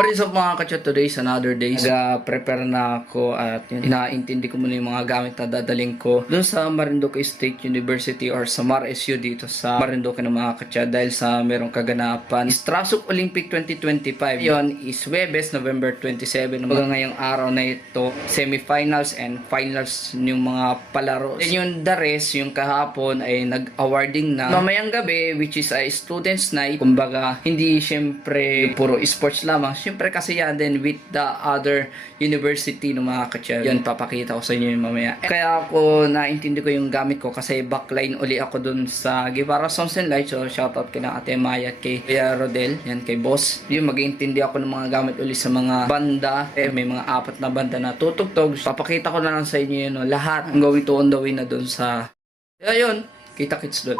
What is up mga kachat, today is another day. Nag-prepare na ako at yun, inaintindi ko muna yung mga gamit na dadaling ko doon sa Marinduque State University or sa MarSU dito sa Marinduque ng mga kachat dahil sa merong kaganapan Strasuk Olympic 2025. Yun is Webes, November 27. Hanggang ngayong araw na ito, semifinals and finals yung mga palaro. And yung the rest, yung kahapon ay nag-awarding na. Mamayang gabi, which is a student's night, kumbaga hindi syempre puro sports lamang. Siyempre kasi yan din with the other university ng mga kachat. Yan, papakita ko sa inyo yung mamaya. Kaya ako naintindi ko yung gamit ko kasi backline uli ako dun sa Guevara Sounds and Lights. So shoutout kay na Ate Maya at kay Kuya Rodel. Yan, kay Boss. Yung mag-iintindi ako ng mga gamit uli sa mga banda. May mga 4 na banda na tutugtog. Papakita ko na lang sa inyo yun. Lahat ang going to on the way na dun sa... Ayun, kita-kits dun.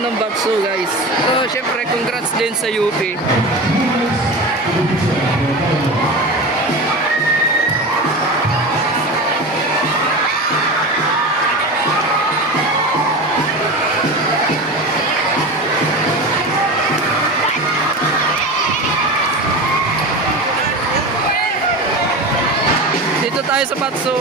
ngayon ng Bakso guys. So syempre congrats din sa UP. Dito tayo sa Bakso.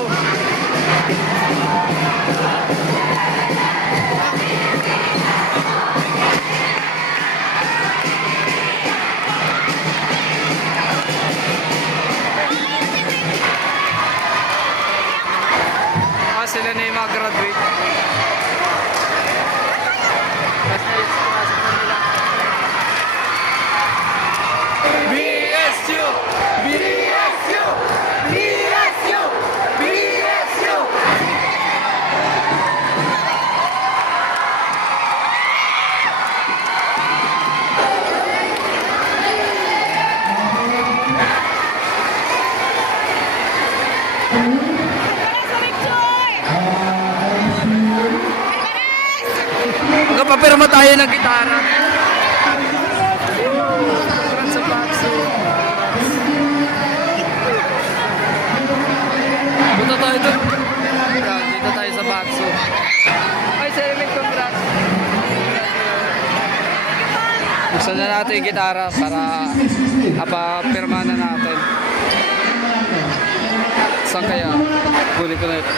Sila na yung mga graduate. BSU! BSU! BSU! BSU! Magpapirma tayo ng gitara. Congrats sa Bakso. Punta tayo doon. Dito tayo sa Bakso. Ay, Seremin, congrats. Buksan na natin yung gitara para papirma na natin. Saan kaya? Kunin ko na ito.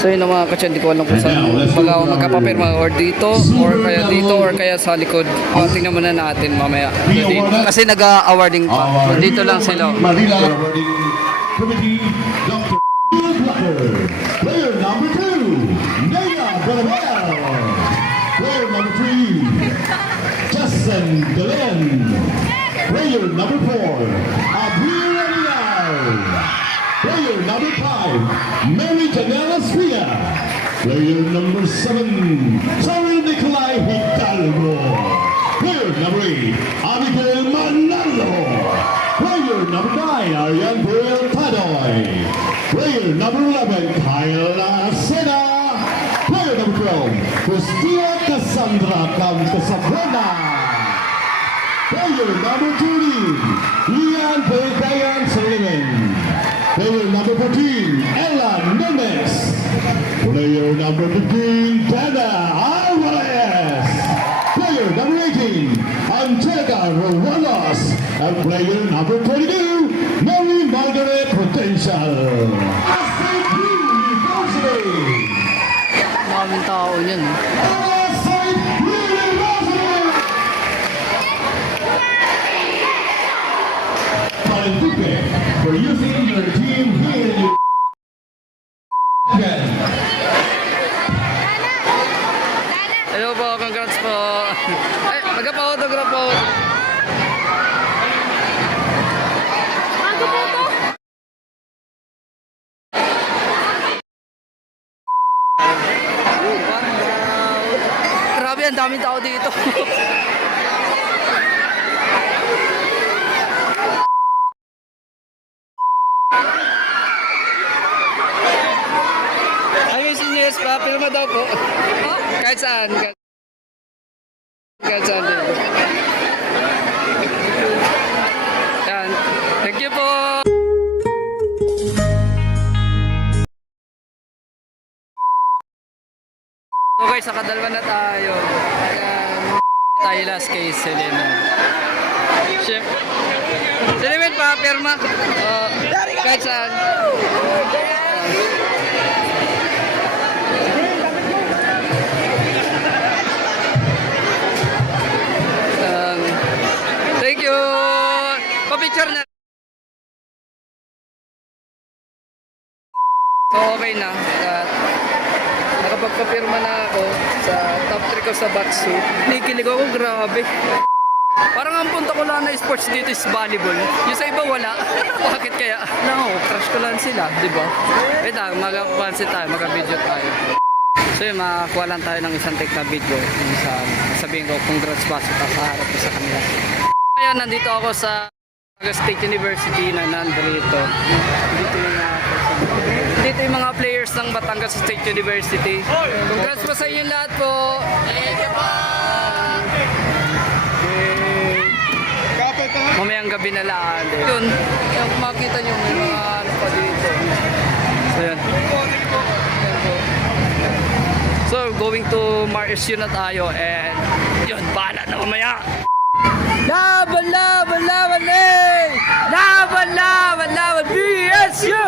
So yun ang mga katyan, di ko alam kung saan pag ako magkapapirma or dito or kaya sa likod. Tingnan muna natin mamaya. Dito. Kasi nag-awarding pa. Dito lang sila. Manila Awarding Committee, Dr. Player number 2, Naya Bonabel. Player number 3, Justin Galen. Player number 4, Abril Arial. Player number 5, Mary Janela Spia. Player number 7, Samuel Nicolai Hidalgo. Player number 8, Abigail Manalo. Player number 9, Arian Briel Tadoy. Player number 11, Kyla Sena. Player number 12, Cristina Cassandra Casabrana. Player number 20, Lian Begayan Sullivan. Player number 14, Ella Nemes. Player number 15, Dana Alvarez. Player number 18, Angelica Rowalas. And player number 22, Mary Margaret Potential. State University. Maraming tao yun. State University. Malintupe for using your team here in again. Hello po, congrats po. Ay, magpa-autograph po. Grabe, ang daming tao dito. Ay, may seniors pa, pirma daw po. Kahit saan. Kahit saan dito. Yan. Thank you po. Okay, sa kadalwa na tayo. Tayo last kay Selena. Selena pa, pirma. Kahit saan. Thank you. Pa-picture na. So okay na. Nakapagpapirma na ako sa top 3 ko sa Bakso. Nikilig ako, grabe. Parang ang punta ko lang na sports dito is volleyball. Yung sa iba wala. Bakit kaya? No, crush ko lang sila, di ba? Wait lang, mag-pansin tayo, mag-video tayo. So yun, makakuha lang tayo ng isang take na video. Sabihin ko, congrats Bakso ka sa harap ko sa kanila. Ngayon, nandito ako sa State University na nandito. Dito yung mga players Members ng Batangas State University. Congrats po sa inyo lahat po. Thank you po. Mamayang gabi na lang. Yun, yung makita nyo may mga ano pa dito. So yun. So going to MarSU na tayo and yun, bahala na mamaya. Laban, laban, laban, eh! Laban, laban, laban, BSU!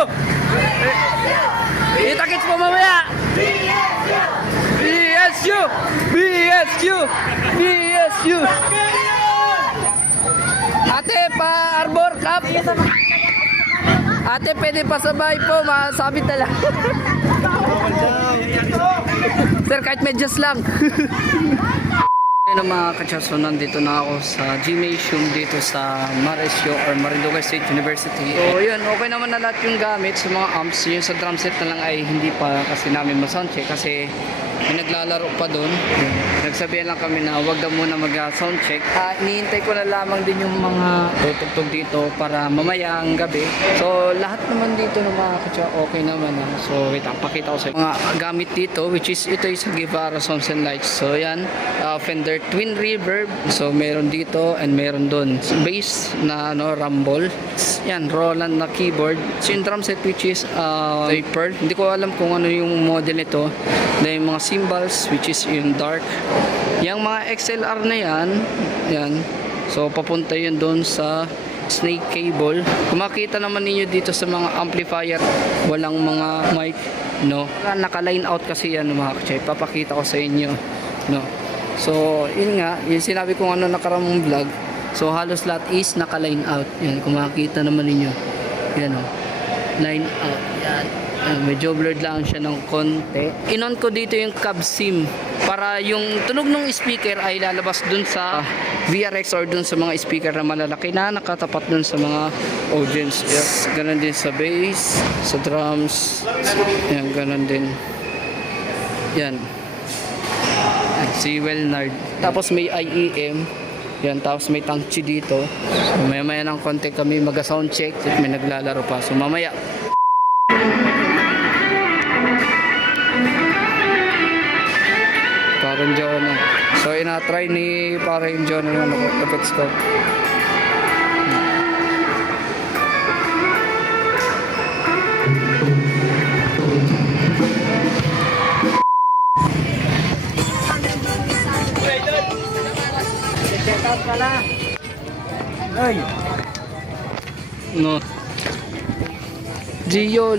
Kita-kits po mamaya! BSU! BSU! BSU! Ate, pa-arbor cup! Ate, pwede pasabay po, masabit na lang. Sir, kahit medyas lang. Ayun mga kachaso, nandito na ako sa gymnasium dito sa MarSU or Marinduque State University. So yun, okay naman na lahat yung gamit sa mga amps. Yung sa drum set na lang ay hindi pa kasi namin ma-soundcheck kasi may naglalaro pa doon. Nagsabihan lang kami na wag daw muna mag-soundcheck. Iniintay ko na lamang din yung mga tutugtog dito para mamaya ang gabi. So lahat naman dito ng mga kachaso okay naman. So wait, pakita ko sa mga gamit dito, which is ito is Guevara Sounds and Lights. So yan, Fender Twin Reverb. So meron dito and meron doon. Bass na rumble. Yan, Roland na keyboard. So yung drum set which is Pearl. Hindi ko alam kung ano yung model nito. Then yung mga cymbals which is yung dark. Yung mga XLR na yan. So papunta yun doon sa snake cable. Kung makita naman ninyo dito sa mga amplifier, walang mga mic, no. Naka-line out kasi yan mga kachay. Papakita ko sa inyo, no. So, yun nga, yung sinabi ko ano nakaramong vlog. So, halos lahat is naka-line out. Yan, kung makita naman ninyo. Yan o. Line out. Yan. Medyo blurred lang siya ng konti. Inon ko dito yung cab sim para yung tunog ng speaker ay lalabas dun sa VRX or dun sa mga speaker na malalaki na nakatapat dun sa mga audience. Yes. Ganon din sa bass, sa drums. Yan, ganon din. Yan. Si Welnard. Tapos may IEM. Yan, tapos may tangchi dito. So, maya-maya ng konti kami mag-sound check. May naglalaro pa. So mamaya. Parang Jonah. So ina-try ni parang Jonah yung effects ko. Ay. No. Giyol.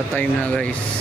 magta-time na guys.